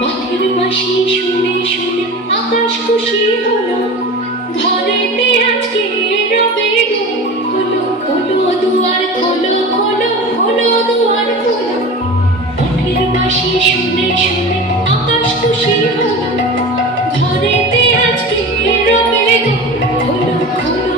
মাঘের মাসি শুনে শুনে আকাশ খুশি হলো, ঘরেতে আজকে রবে গো। খোলো খোলো দুয়ার খোলো, খোলো খোলো দুয়ার খোলো। মাঘের মাসি শুনে শুনে আকাশ খুশি হলো, ঘরেতে আজকে রবে গো। খোলো খোলো